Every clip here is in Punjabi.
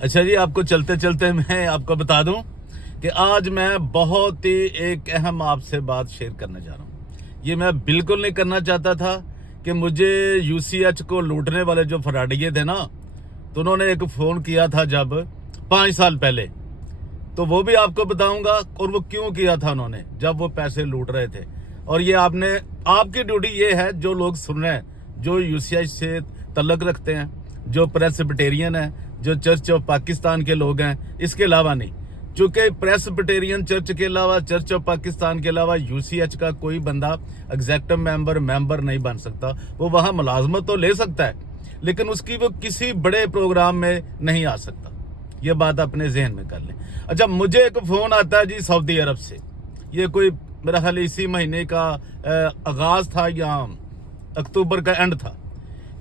अच्छा जी, आपको चलते चलते मैं आपको बता दूं कि आज मैं बहुत ही एक अहम आपसे बात शेयर करने जा रहा हूं। ये मैं बिल्कुल नहीं करना चाहता था कि मुझे यूसीएच को लूटने वाले जो फराडिये थे ना, तो उन्होंने एक फ़ोन किया था जब 5 साल पहले, तो वो भी आपको बताऊंगा और वो क्यों किया था उन्होंने, जब वो पैसे लूट रहे थे। और ये आपकी ड्यूटी ये है, जो लोग सुन रहे हैं, जो यूसीएच से तल्लक रखते हैं, जो प्रेसबिटेरियन है, जो चर्च ऑफ पाकिस्तान के लोग हैं, इसके अलावा नहीं। चूंकि प्रेसबिटेरियन चर्च के अलावा, चर्च ऑफ पाकिस्तान के अलावा यूसीएच का कोई बंदा एग्जेक्टिव मेंबर नहीं बन सकता। वो वहां मुलाजमत तो ले सकता है, लेकिन उसकी वो किसी बड़े प्रोग्राम में नहीं आ सकता। ये बात अपने जहन में कर लें। अच्छा, मुझे एक फोन आता है जी सऊदी अरब से। ये कोई मेरा ख्याल इसी महीने का आगाज था या अक्टूबर का एंड था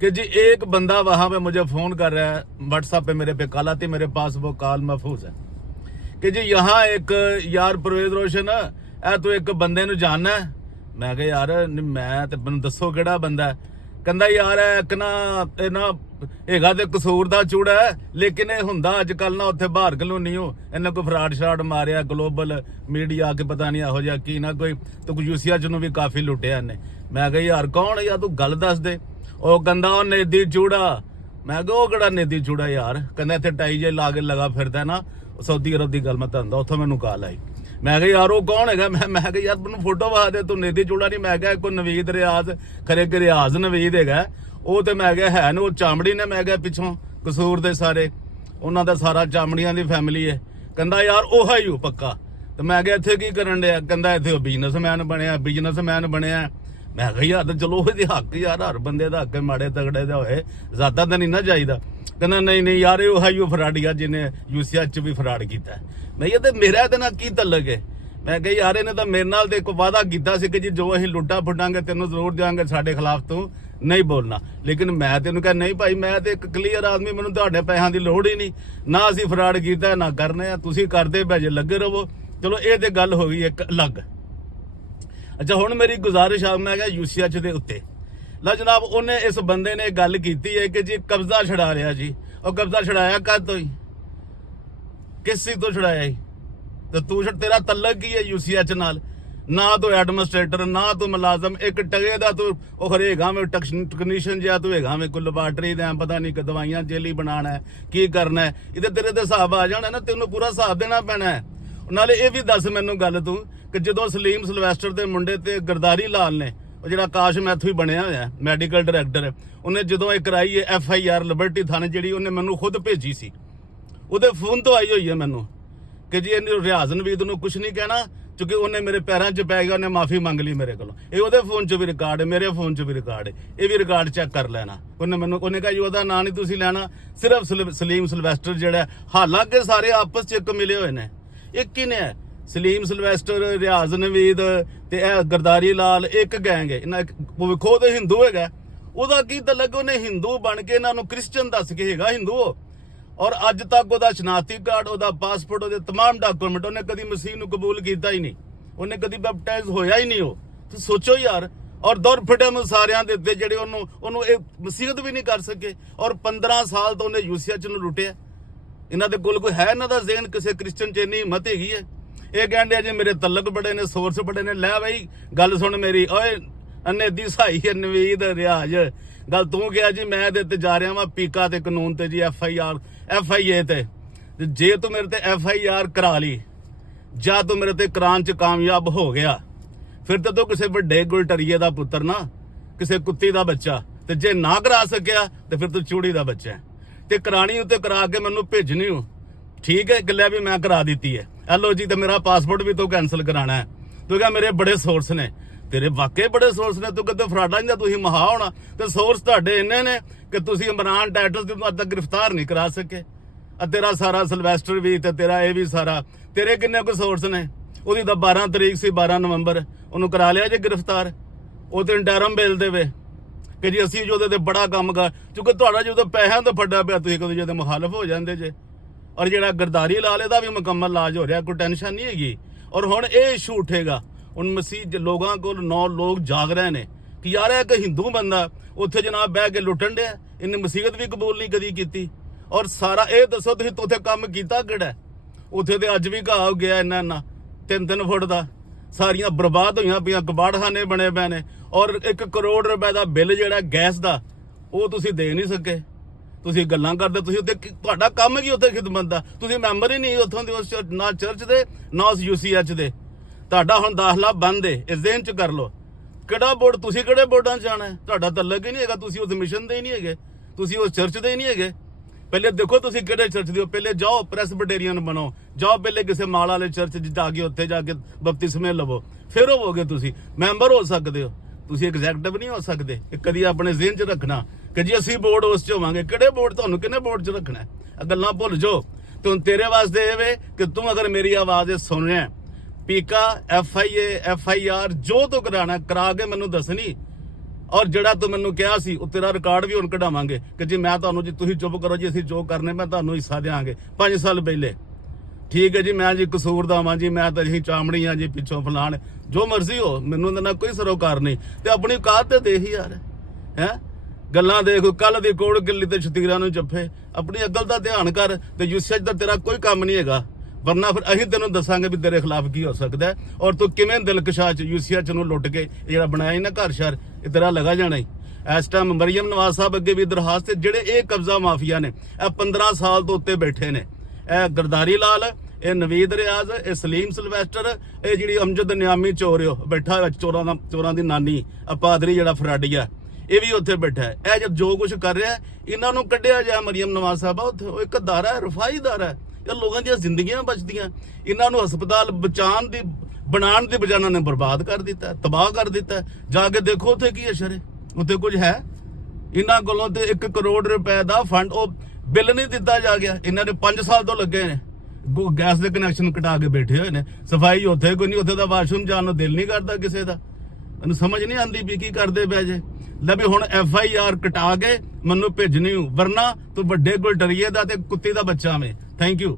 कि जी एक बंदा वहां पे मुझे फोन कर रहा है, व्हाट्सएप पे मेरे पे कॉल आती, मेरे पास वो कॉल महफूज है कि जी यहाँ एक यार परवेज रोशन है, तू एक बंदे ਨੂੰ जानना है। मैं कहा यार मैं ते ਮੈਨੂੰ ਦੱਸੋ ਕਿਹੜਾ ਬੰਦਾ ਹੈ। ਕਹਿੰਦਾ ਯਾਰ ਇੱਕ ਨਾ ਇਹ ਨਾ ਹੈਗਾ ਤੇ ਕਸੂਰ ਦਾ ਚੂੜਾ ਹੈ, ਲੇਕਿਨ ਇਹ ਹੁੰਦਾ ਅੱਜ ਕੱਲ ਨਾ ਉੱਥੇ ਬਾਹਰ ਕਲੋਨੀ ਹੋ, ਇਹਨੇ ਕੋਈ ਫਰਾਡ ਸ਼ਰਾਡ ਮਾਰਿਆ, ਗਲੋਬਲ ਮੀਡੀਆ ਕੇ ਪਤਾ ਨਹੀਂ ਇਹੋ ਜਿਹਾ ਕੀ ਨਾ ਕੋਈ, ਤੂੰ ਯੂਸੀਐਚ ਨੂੰ ਵੀ ਕਾਫੀ ਲੁੱਟਿਆ ਇਹਨੇ। ਮੈਂ ਕਿਹਾ ਯਾਰ ਕੌਣ ਯਾਰ, ਤੂੰ ਗੱਲ ਦੱਸ ਦੇ। ਉਹ ਕਹਿੰਦਾ ਉਹ ਨੇਦੀ ਚੂੜਾ। ਮੈਂ ਕਿਹਾ ਉਹ ਕਿਹੜਾ ਨੇਦੀ ਚੂੜਾ ਯਾਰ। ਕਹਿੰਦਾ ਇੱਥੇ ਟਾਈ ਜੇ ਲਾ ਕੇ ਲਗਾ ਫਿਰਦਾ ਨਾ, सऊदी अरब की गल मैं दसदा, उत्थों मैनू कॉल आई। मैं कहा यार वो कौन है। मैं कहा यार मैनू फोटो विखा दे, तू नेदी चूड़ा नहीं। मैं कहा कोई नवीद रियाज, खरे रियाज नवीद है वो, तो मैं कहा है ना वो चामड़ी ने। मैं कहा पिछों कसूर दे सारे उन्हों का सारा चामड़ियां की फैमिली है। कहता यार ओह ही पक्का। तो मैं कहा इत्थे की करन दिया। कहता इत्थे बिजनेसमैन बनया। मैं कहा यार चलो वो हक यार, हर बंदे का हक माड़े तगड़े का होए, ज्यादा तो नहीं ना चाहिए। कहना नहीं यार वो है फराडिया जिन्हें यूसीएच भी फराड किया है। मैं ये तो मेरा ਇਹਦੇ ਨਾਲ ਕੀ तल्लक है। मैं कहा यार ਇਹਨੇ ਤਾਂ ਮੇਰੇ ਨਾਲ ਤੇ ਇੱਕ ਵਾਅਦਾ ਕੀਤਾ ਸੀ ਕਿ ਜੀ ਜੋ ਅਸੀਂ ਲੁੱਟਾ ਫੁੱਟਾਂਗੇ ਤੈਨੂੰ ਜ਼ਰੂਰ ਦਿਆਂਗੇ, ਸਾਡੇ ਖਿਲਾਫ ਤੂੰ ਨਹੀਂ ਬੋਲਣਾ। ਲੇਕਿਨ ਮੈਂ ਤੈਨੂੰ ਕਹਾਂ ਨਹੀਂ ਭਾਈ, ਮੈਂ ਤੇ ਇੱਕ ਕਲੀਅਰ ਆਦਮੀ, ਮੈਨੂੰ ਤੁਹਾਡੇ ਪੈਸਿਆਂ ਦੀ ਲੋੜ ਹੀ ਨਹੀਂ, ਨਾ ਅਸੀਂ ਫਰਾਡ ਕੀਤਾ ਨਾ ਕਰਨੇ ਆ, ਤੁਸੀਂ ਕਰਦੇ ਭੇਜੇ ਲੱਗੇ ਰਹੋ। ਚਲੋ ਇਹ ਤੇ ਗੱਲ ਹੋ ਗਈ ਇੱਕ ਅਲੱਗ। ਅੱਛਾ ਹੁਣ ਮੇਰੀ ਗੁਜ਼ਾਰਿਸ਼ ਆ, ਮੈਂ ਕਿਹਾ ਯੂਸੀਐਚ ਦੇ ਉੱਤੇ ला जनाब, उन्हें इस बंदे ने गल की है कि जी कब्जा छड़ा लिया जी। और कब्जा छड़ाया कद तो ही, किस चीज तो छड़ाया ही, तो तू तेरा तल्लक की है यूसीएच नाल। ना तो एडमिनिस्ट्रेटर, ना तो मुलाजम, एक टगे दा तू हरेगा में टैक्नीशियन जिहा तू हैगा में, कोई लैबार्टरी दे पता नहीं कि दवाइयां जेली बनाना है, की करना है, इहदे तेरे ते हिसाब आ जाना ना, तेनों पूरा हिसाब देना पैना है। नाले ये भी दस मैनू गल तू कि जदों सलीम सिलवैस्टर दे मुंडे ते गरदारी लाल ने, ਜਿਹੜਾ ਆਕਾਸ਼ ਮੈਥੋਂ ਹੀ ਬਣਿਆ ਹੋਇਆ ਮੈਡੀਕਲ ਡਾਇਰੈਕਟਰ, ਉਹਨੇ ਜਦੋਂ ਇਹ ਕਰਾਈ ਹੈ FIR ਲਿਬਰਟੀ ਥਾਣੇ, ਜਿਹੜੀ ਉਹਨੇ ਮੈਨੂੰ ਖੁਦ ਭੇਜੀ ਸੀ, ਉਹਦੇ ਫੋਨ ਤੋਂ ਆਈ ਹੋਈ ਹੈ ਮੈਨੂੰ ਕਿ ਜੀ ਇਹਨੇ ਰਿਆਜ਼ ਨਵੀਦ ਨੂੰ ਕੁਝ ਨਹੀਂ ਕਹਿਣਾ, ਕਿਉਂਕਿ ਉਹਨੇ ਮੇਰੇ ਪੈਰਾਂ 'ਚ ਪੈ ਗਿਆ, ਉਹਨੇ ਮਾਫੀ ਮੰਗ ਲਈ ਮੇਰੇ ਕੋਲੋਂ। ਇਹ ਉਹਦੇ ਫੋਨ 'ਚ ਵੀ ਰਿਕਾਰਡ ਹੈ, ਮੇਰੇ ਫੋਨ 'ਚ ਵੀ ਰਿਕਾਰਡ ਹੈ, ਇਹ ਵੀ ਰਿਕਾਰਡ ਚੈੱਕ ਕਰ ਲੈਣਾ। ਉਹਨੇ ਕਿਹਾ ਜੀ ਉਹਦਾ ਨਾਂ ਨਹੀਂ ਤੁਸੀਂ ਲੈਣਾ, ਸਿਰਫ ਸਲੀਮ ਸਿਲਵੈਸਟਰ ਜਿਹੜਾ, ਹਾਲਾਂਕਿ ਸਾਰੇ ਆਪਸ 'ਚ ਇੱਕ ਮਿਲੇ ਹੋਏ ਨੇ, ਇੱਕ ਹੀ ਨੇ ਸਲੀਮ ਸਿਲਵੈਸਟਰ, ਰਿਆਜ਼ ਨਵੀਦ ਤੇ ਇਹ ਗਰਦਾਰੀ ਲਾਲ, ਇੱਕ ਗੈਂਗ ਹੈ। ਇਹਨਾਂ ਵੇਖੋ ਤੇ ਹਿੰਦੂ ਹੈਗਾ, ਉਹਦਾ ਕੀ ਤਲਕ, ਉਹਨੇ ਹਿੰਦੂ ਬਣ ਕੇ ਇਹਨਾਂ ਨੂੰ ਕ੍ਰਿਸਚਨ ਦੱਸ ਕੇ ਹੈਗਾ ਹਿੰਦੂ। ਔਰ ਅੱਜ ਤੱਕ ਉਹਦਾ ਸ਼ਨਾਖਤੀ ਕਾਰਡ, ਉਹਦਾ ਪਾਸਪੋਰਟ, ਉਹਦੇ तमाम ਡਾਕੂਮੈਂਟ, ਉਹਨੇ ਕਦੀ ਮਸੀਹ ਨੂੰ ਕਬੂਲ ਕੀਤਾ ਹੀ ਨਹੀਂ, ਉਹਨੇ ਕਦੀ ਬੈਪਟਾਈਜ਼ ਹੋਇਆ ਹੀ ਨਹੀਂ। ਉਹ ਤੁਸੀਂ ਸੋਚੋ ਯਾਰ। ਔਰ ਦੌਰ ਫਿਟਮ ਸਾਰਿਆਂ ਦੇ ਉੱਤੇ ਜਿਹੜੇ ਉਹਨੂੰ ਇਹ ਮਸੀਹਤ ਵੀ ਨਹੀਂ ਕਰ ਸਕੇ। ਔਰ 15 ਸਾਲ ਤੋਂ ਉਹਨੇ ਯੂਸੀਐਚ ਨੂੰ ਲੁੱਟਿਆ। ਇਹਨਾਂ ਦੇ ਕੋਲ ਕੋਈ ਹੈ, ਇਹਨਾਂ ਦਾ ਜ਼ਹਿਨ ਕਿਸੇ ਕ੍ਰਿਸਚਨ 'ਚ ਇੰਨੀ ਹਿੰਮਤ ਹੈਗੀ ਹੈ। ਇਹ ਕਹਿੰਦੇ ਜੀ ਮੇਰੇ ਤਲਕ ਬੜੇ ਨੇ, ਸੋਰਸ ਬੜੇ ਨੇ। ਲੈ ਬਈ ਗੱਲ ਸੁਣ ਮੇਰੀ, ਓਏ ਅਨੇਦੀ ਸਹਾਈ ਹੈ ਨਵੀਦ ਰਿਆਜ਼, ਗੱਲ ਤੂੰ ਕਿਹਾ ਜੀ ਮੈਂ ਇਹਦੇ ਤੇ ਜਾ ਰਿਹਾ ਵਾਂ ਪੀਕਾ ਤੇ ਕਾਨੂੰਨ ਤੇ ਜੀ FIA ਤੇ, ਜੇ ਤੂੰ ਮੇਰੇ ਤੇ FIR ਕਰਾ ਲਈ ਜਾਂ ਤੂੰ ਮੇਰੇ ਤੇ ਕਰਾਉਣ 'ਚ ਕਾਮਯਾਬ ਹੋ ਗਿਆ, ਫਿਰ ਤੇ ਤੂੰ ਕਿਸੇ ਵੱਡੇ ਗੁਲਟਰੀਏ ਦਾ ਪੁੱਤਰ ਨਾ, ਕਿਸੇ ਕੁੱਤੀ ਦਾ ਬੱਚਾ, ਤੇ ਜੇ ਨਾ ਕਰਾ ਸਕਿਆ ਤੇ ਫਿਰ ਤੂੰ ਚੂੜੀ ਦਾ ਬੱਚਾ ਹੈ। ਤੇ ਕਰਾਣੀ ਉੱਤੇ ਕਰਾ ਕੇ ਮੈਨੂੰ ਭੇਜਣੀ ਹੋ, ठीक है, गलिया भी मैं करा दी है। एलो जी, तो मेरा पासपोर्ट भी तो कैंसिल कराना है। तू क्या मेरे बड़े सोर्स ने, तेरे वाकई बड़े सोर्स ने, तू कहते फराडा नहीं, तू महा होना, तो सोर्स तुहाडे इन्ने ने कि तुसी इमरान टाइटल्स अज तक गिरफ्तार नहीं करा सके। तेरा सारा सिलवैस्टर भी ते तेरा ये भी सारा, तेरे किन्ने कोई सोर्स ने। ਉਹਦੀ ਤਾਂ 12 ਤਰੀਕ ਸੀ, 12 ਨਵੰਬਰ, ਉਹਨੂੰ ਕਰਾ ਲਿਆ ਜੇ ਗ੍ਰਿਫਤਾਰ। ਉਹ ਤੇ ਇੰਟਰਮ ਬੇਲ ਦੇਵੇ ਕਿ ਜੀ ਅਸੀਂ ਜੋ ਉਹਦੇ ਤੇ ਬੜਾ ਕੰਮ ਕਰ, ਕਿਉਂਕਿ ਤੁਹਾਡਾ ਜਦੋਂ ਪੈਸਿਆਂ ਤੋਂ ਫੱਡਾ ਪਿਆ, ਤੁਸੀਂ ਕਦੇ ਜਦੋਂ ਮੁਖਾਲਫ ਹੋ ਜਾਂਦੇ ਜੇ। और ਜਿਹੜਾ ਗਰਦਾਰੀ ਲਾਲ ਇਹਦਾ ਵੀ ਮੁਕੰਮਲ ਇਲਾਜ ਹੋ ਰਿਹਾ, ਕੋਈ ਟੈਨਸ਼ਨ ਨਹੀਂ ਹੈਗੀ। ਔਰ ਹੁਣ ਇਹ ਇਸ਼ੂ ਉੱਠੇਗਾ, ਹੁਣ ਮਸੀਹ ਲੋਕਾਂ ਕੋਲ 9 ਲੋਕ ਜਾਗ ਰਹੇ ਨੇ ਕਿ ਯਾਰ ਇੱਕ ਹਿੰਦੂ ਬੰਦਾ ਉੱਥੇ ਜਨਾਬ ਬਹਿ ਕੇ ਲੁੱਟਣ ਡਿਆ, ਇਹਨੇ ਮਸੀਹਤ ਵੀ ਕਬੂਲ ਨਹੀਂ ਕਦੀ ਕੀਤੀ। ਔਰ ਸਾਰਾ ਇਹ ਦੱਸੋ ਤੁਸੀਂ ਉੱਥੇ ਕੰਮ ਕੀਤਾ ਕਿਹੜਾ? ਉੱਥੇ ਤੇ ਅੱਜ ਵੀ ਘਾਹ ਗਿਆ ਇੰਨਾ 3-3 ਫੁੱਟ ਦਾ, ਸਾਰੀਆਂ ਬਰਬਾਦ ਹੋਈਆਂ ਪਈਆਂ, ਕਬਾੜਖਾਨੇ ਬਣੇ ਪਏ ਨੇ। ਔਰ 1 ਕਰੋੜ ਰੁਪਏ ਦਾ ਬਿੱਲ ਜਿਹੜਾ ਗੈਸ ਦਾ ਉਹ ਤੁਸੀਂ ਦੇ ਨਹੀਂ ਸਕੇ। ਤੁਸੀਂ ਗੱਲਾਂ ਕਰਦੇ, ਤੁਸੀਂ ਉੱਥੇ ਤੁਹਾਡਾ ਕੰਮ ਕੀ ਉੱਥੇ ਖਿਦਮਤ ਦਾ? ਤੁਸੀਂ ਮੈਂਬਰ ਹੀ ਨਹੀਂ ਉੱਥੋਂ ਦੇ, ਉਸ ਨਾ ਚਰਚ ਦੇ ਨਾ ਉਸ UCH ਦੇ। ਤੁਹਾਡਾ ਹੁਣ ਦਾਖਲਾ ਬੰਦ ਹੈ, ਇਸ ਦਿਨ ਚ ਕਰ ਲਓ। ਕਿਹੜਾ ਬੋਰਡ? ਤੁਸੀਂ ਕਿਹੜੇ ਬੋਰਡਾਂ 'ਚ ਜਾਣਾ? ਤੁਹਾਡਾ ਤਲਕ ਹੀ ਨਹੀਂ ਹੈਗਾ, ਤੁਸੀਂ ਉਸ ਮਿਸ਼ਨ ਦੇ ਹੀ ਨਹੀਂ ਹੈਗੇ, ਤੁਸੀਂ ਉਸ ਚਰਚ ਦੇ ਹੀ ਨਹੀਂ ਹੈਗੇ। ਪਹਿਲੇ ਦੇਖੋ ਤੁਸੀਂ ਕਿਹੜੇ ਚਰਚ ਦੇ ਹੋ, ਪਹਿਲੇ ਜਾਓ ਪ੍ਰੈਸਬਿਟੇਰੀਅਨ ਬਣੋ, ਜਾਓ ਪਹਿਲੇ ਕਿਸੇ ਮਾਲ ਵਾਲੇ ਚਰਚ 'ਚ ਜਾ ਕੇ ਉੱਥੇ ਜਾ ਕੇ ਬਪਤਿਸਮੇ ਲਵੋ, ਫਿਰ ਹੋਵੋਗੇ ਤੁਸੀਂ ਮੈਂਬਰ ਹੋ ਸਕਦੇ ਹੋ। ਤੁਸੀਂ ਐਗਜ਼ੈਕਟਿਵ ਨਹੀਂ ਹੋ ਸਕਦੇ। ਇਹ ਕਦੀ ਆਪਣੇ ਜ਼ਿਹਨ 'ਚ ਰੱਖਣਾ ਕਿ ਜੀ ਅਸੀਂ ਬੋਰਡ ਉਸ 'ਚ ਹੋਵਾਂਗੇ। ਕਿਹੜੇ ਬੋਰਡ? ਤੁਹਾਨੂੰ ਕਿਹਨੇ ਬੋਰਡ 'ਚ ਰੱਖਣਾ? ਇਹ ਗੱਲਾਂ ਭੁੱਲ ਜਾਓ। ਤੇ ਹੁਣ ਤੇਰੇ ਵਾਸਤੇ ਇਹ ਵੇ ਕਿ ਤੂੰ ਅਗਰ ਮੇਰੀ ਆਵਾਜ਼ ਸੁਣ ਰਿਹਾ, ਪੀਕਾ FIA FIR ਜੋ ਤੂੰ ਕਰਾਣਾ ਕਰਾ ਕੇ ਮੈਨੂੰ ਦੱਸਣੀ। ਔਰ ਜਿਹੜਾ ਤੂੰ ਮੈਨੂੰ ਕਿਹਾ ਸੀ ਉਹ ਤੇਰਾ ਰਿਕਾਰਡ ਵੀ ਹੁਣ ਕਢਾਵਾਂਗੇ ਕਿ ਜੀ ਮੈਂ ਤੁਹਾਨੂੰ, ਜੀ ਤੁਸੀਂ ਚੁੱਪ ਕਰੋ ਜੀ, ਅਸੀਂ ਜੋ ਕਰਨੇ ਮੈਂ ਤੁਹਾਨੂੰ ਹਿੱਸਾ ਦੇਵਾਂਗੇ 5 ਸਾਲ ਪਹਿਲੇ। ਠੀਕ ਹੈ ਜੀ, ਮੈਂ ਜੀ ਕਸੂਰਦਾਰ ਹਾਂ ਜੀ, ਮੈਂ ਤਾਂ ਜੀ ਚਾਮੜੀ ਆ ਜੀ, ਪਿੱਛੋਂ ਫਲਾਣ, ਜੋ ਮਰਜ਼ੀ ਹੋ, ਮੈਨੂੰ ਇਹਦੇ ਨਾਲ ਕੋਈ ਸਰੋਕਾਰ ਨਹੀਂ। ਤੇ ਆਪਣੀ ਔਕਾਤ ਤੇ ਦੇਖ ਯਾਰ, ਹੈ ਗੱਲਾਂ ਦੇਖ। ਕੱਲ ਦੀ ਕੋੜ ਗਿੱਲੀ ਤੇ ਸ਼ਤੀਰਾਂ ਨੂੰ ਜੱਫੇ। ਆਪਣੀ ਅਕਲ ਦਾ ਧਿਆਨ ਕਰ। ਤੇ UCH ਦਾ ਤੇਰਾ ਕੋਈ ਕੰਮ ਨਹੀਂ ਹੈਗਾ, ਵਰਨਾ ਫਿਰ ਅਸੀਂ ਤੈਨੂੰ ਦੱਸਾਂਗੇ ਵੀ ਤੇਰੇ ਖਿਲਾਫ ਕੀ ਹੋ ਸਕਦਾ ਔਰ ਤੂੰ ਕਿਵੇਂ ਦਿਲਕਸ਼ਾ 'ਚ UCH ਨੂੰ ਲੁੱਟ ਕੇ ਇਹ ਜਿਹੜਾ ਬਣਾਇਆ ਹੀ ਨਾ ਘਰ ਸ਼ਹਿਰ, ਇਹ ਤੇਰਾ ਲਗਾ ਜਾਣਾ ਹੀ। ਇਸ ਟਾਈਮ ਮਰੀਮ ਨਵਾਜ਼ ਸਾਹਿਬ ਅੱਗੇ ਵੀ ਦਰਖਾਸਤ, ਜਿਹੜੇ ਇਹ ਕਬਜ਼ਾ ਮਾਫੀਆ ਨੇ, ਇਹ 15 ਸਾਲ ਤੋਂ ਉੱਤੇ ਬੈਠੇ ਨੇ। ਇਹ ਗਰਦਾਰੀ ਲਾਲ, ਇਹ ਨਵੀਦ ਰਿਆਜ਼, ਇਹ ਸਲੀਮ ਸਿਲਵੈਸਟਰ, ਇਹ ਜਿਹੜੀ ਅਮਜਦ ਨਿਆਮੀ ਚੋਰਿਓ ਬੈਠਾ ਵਿੱਚ, ਚੋਰਾਂ ਦੀ ਨਾਨੀ ਪਾਦਰੀ ਜਿਹੜਾ ਫਰਾਡੀਆ, ਇਹ ਵੀ ਉੱਥੇ ਬੈਠਾ ਹੈ। ਇਹ ਜਦ ਜੋ ਕੁਝ ਕਰ ਰਿਹਾ ਇਹਨਾਂ ਨੂੰ ਕੱਢਿਆ ਜਾ। ਮਰੀਮ ਨਵਾਜ਼ ਸਾਹਿਬ ਉੱਥੇ ਉਹ ਇੱਕ ਅਦਾਰਾ ਹੈ, ਰਫਾਈ ਅਦਾਰਾ ਹੈ। ਇਹ ਲੋਕਾਂ ਦੀਆਂ ਜ਼ਿੰਦਗੀਆਂ ਬਚਦੀਆਂ, ਇਹਨਾਂ ਨੂੰ ਹਸਪਤਾਲ ਬਣਾਉਣ ਦੀ ਬਜਾਏ ਨੇ ਬਰਬਾਦ ਕਰ ਦਿੱਤਾ, ਤਬਾਹ ਕਰ ਦਿੱਤਾ। ਜਾ ਕੇ ਦੇਖੋ ਉੱਥੇ ਕੀ ਅਸਰ ਹੈ, ਉੱਥੇ ਕੁਝ ਹੈ? ਇਹਨਾਂ ਕੋਲੋਂ ਤੇ 1 ਕਰੋੜ ਰੁਪਏ ਦਾ ਫੰਡ, ਉਹ ਬਿੱਲ ਨਹੀਂ ਦਿੱਤਾ ਜਾ ਗਿਆ। ਇਹਨਾਂ ਨੇ 5 ਸਾਲ ਤੋਂ ਲੱਗੇ ਨੇ, ਗੈਸ ਦੇ ਕਨੈਕਸ਼ਨ ਕਟਾ ਕੇ ਬੈਠੇ ਹੋਏ ਨੇ। ਸਫਾਈ ਉੱਥੇ ਕੋਈ ਨਹੀਂ, ਉੱਥੇ ਦਾ ਵਾਸ਼ਰੂਮ ਜਾਣ ਨੂੰ ਦਿਲ ਨਹੀਂ ਕਰਦਾ ਕਿਸੇ ਦਾ। ਮੈਨੂੰ ਸਮਝ ਨਹੀਂ ਆਉਂਦੀ ਵੀ ਕੀ ਕਰਦੇ ਪਏ ਜੇ। ਲੈ ਵੀ ਹੁਣ FIR ਕਟਾ ਕੇ ਮੈਨੂੰ ਭੇਜਣੀ, ਵਰਨਾ ਤੂੰ ਵੱਡੇ ਕੋਲ ਡਰੀਏ ਦਾ ਤੇ ਕੁੱਤੀ ਦਾ ਬੱਚਾ ਵੇਂ। Thank you.